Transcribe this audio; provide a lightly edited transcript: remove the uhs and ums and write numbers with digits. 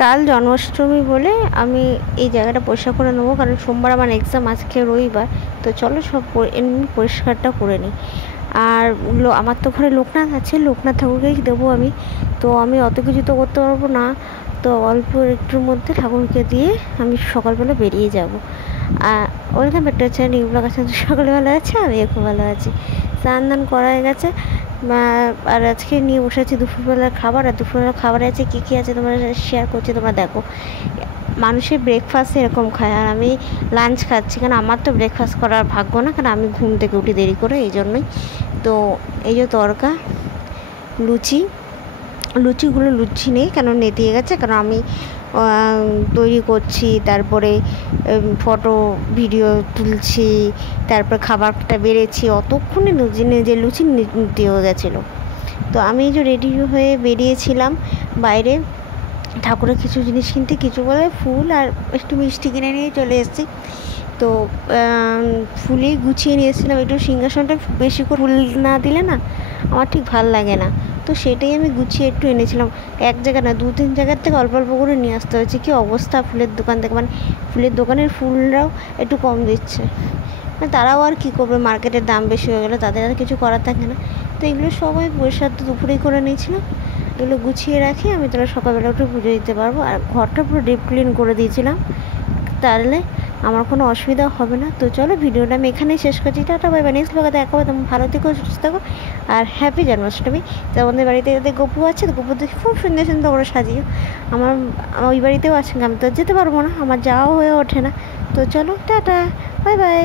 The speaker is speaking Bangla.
কাল জন্মাষ্টমী বলে আমি এই জায়গাটা পরিষ্কার করে নেবো, কারণ সোমবার আমার এক্সাম, আজকে রবিবার। তো চলো সব এমনি পরিষ্কারটা করে নিই। আর আমার তো ঘরে লোকনাথ আছে, লোকনাথ ঠাকুরকেই দেবো আমি। তো আমি অত কিছু তো করতে পারবো না, তো অল্প একটুর মধ্যে ঠাকুরকে দিয়ে আমি সকালবেলা বেরিয়ে যাব। আর ওইখানে একটা হচ্ছে নিউ ব্লগ আছে। সকালে ভালো আছে, আমি এখন ভালো আছি। স্নান দান করা হয়ে গেছে। আর আজকে নিয়ে বসে আছি দুপুরবেলার খাবার। আর দুপুরবেলার খাবারে আছে কী কী আছে তোমরা শেয়ার করছি, তোমরা দেখো। মানুষের ব্রেকফাস্ট এরকম খায়, আর আমি লাঞ্চ খাচ্ছি, কারণ আমার তো ব্রেকফাস্ট করার ভাগ্য না, কারণ আমি ঘুম থেকে উঠি দেরি করে, এই জন্যই। তো এই যে তড়কা, লুচিগুলো লুচি নেই, কেন নেতিয়ে গেছে, কারণ আমি তৈরি করছি, তারপরে ফটো ভিডিও তুলছি, তারপর খাবারটা বেড়েছি, অতক্ষণে যে লুচি নিতে হয়ে গেছিলো। তো আমি এই যে রেডি হয়ে বেরিয়েছিলাম বাইরে ঠাকুরের কিছু জিনিস কিনতে, কিছু বলে ফুল আর একটু মিষ্টি কিনে নিয়ে চলে এসেছি। তো ফুলেই গুছিয়ে নিয়ে এসেছিলাম। একটু সিংহাসনটা বেশি করে ফুল না দিলে না আমার ঠিক ভাল লাগে না, তো সেটাই আমি গুছিয়ে একটু এনেছিলাম। এক জায়গা না, 2-3 জায়গার থেকে অল্প অল্প করে নিয়ে আসতে হয়েছে। কী অবস্থা ফুলের দোকান থেকে, মানে ফুলের দোকানের ফুলরাও একটু কম দিচ্ছে, মানে তারাও আর কী করবে, মার্কেটের দাম বেশি হয়ে গেলে তাদের আর কিছু করার থাকে না। তো এগুলো সবাই পরিষ্কার তো দুপুরেই করে নিয়েছিলাম। এগুলো গুছিয়ে রাখি, আমি তাহলে সকালবেলা একটু পুজো দিতে পারবো। আর ঘরটা পুরো ডিপ ক্লিন করে দিয়েছিলাম, তাহলে আমার কোনো অসুবিধা হবে না। তো চলো ভিডিওটা আমি এখানেই শেষ করছি। Tata, bye bye. নেক্সট ব্লগে দেখা হবে। তুমি ভালো থেকো, সুস্থ থাকো, আর হ্যাপি জন্মাষ্টমী। তো আমাদের বাড়িতে যাদের গপু আছে, তো গপু দেখে খুব সুন্দর সুন্দর ওরা সাজিয়ে। আমার ওই বাড়িতেও আছে, আমি তো যেতে পারবো না, আমার যাওয়া হয়ে ওঠে না। তো চলো টাটা, বাই বাই।